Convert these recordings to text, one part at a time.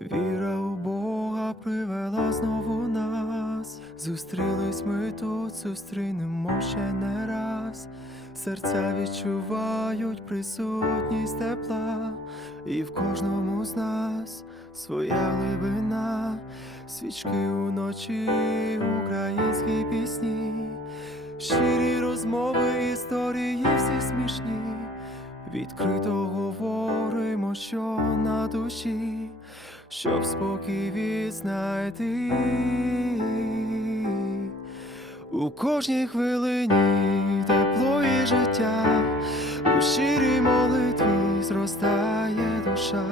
Віра у Бога привела знову нас, зустрілись ми тут, зустрінемо ще не раз, серця відчувають присутність тепла, і в кожному з нас своя глибина, свічки уночі, українські пісні, щирі розмови, історії всі смішні. Відкрито говоримо, що на душі щоб спокій відзнайти. У кожній хвилині тепло і життя, у щирій молитві зростає душа,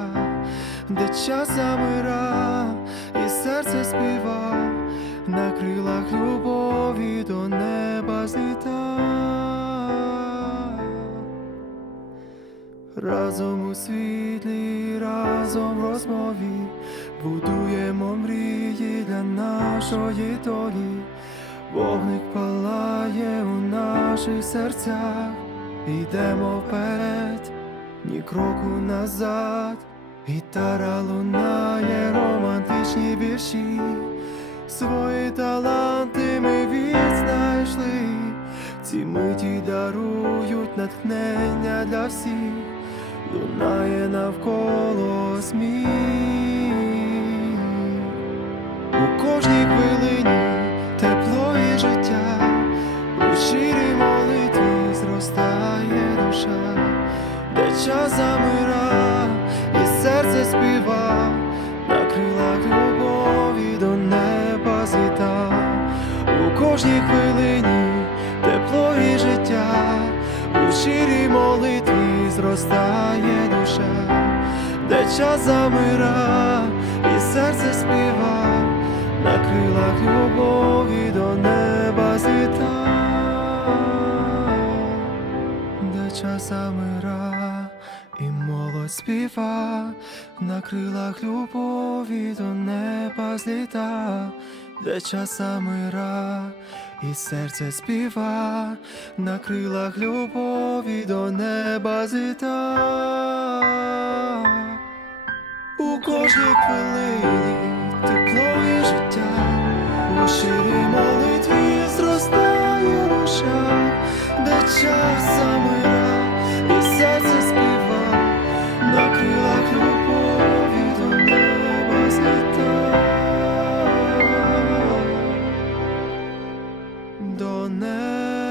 де час замира, і серце співа, на крилах любові Разом у світлі, разом в розмові будуємо мрії для нашої долі. Вогник палає у наших серцях, йдемо вперед, ні кроку назад, гітара лунає романтичні вірші, свої таланти ми відзнайшли, ці миті дарують натхнення для всіх, лунає навколо сміх. У кожній хвилині тепло і життя, у щирій молитві зростає душа, де час замира, зростає душа, де час замира, і серце співа на крилах любові до неба зліта, де час замира, і молодь співа, на крилах любові до неба зліта, де час замира, і серце співа, на крилах любові до неба зліта. У кожній хвилині тепло і життя, у щирій молитві зростає душа, де час До неба зліта.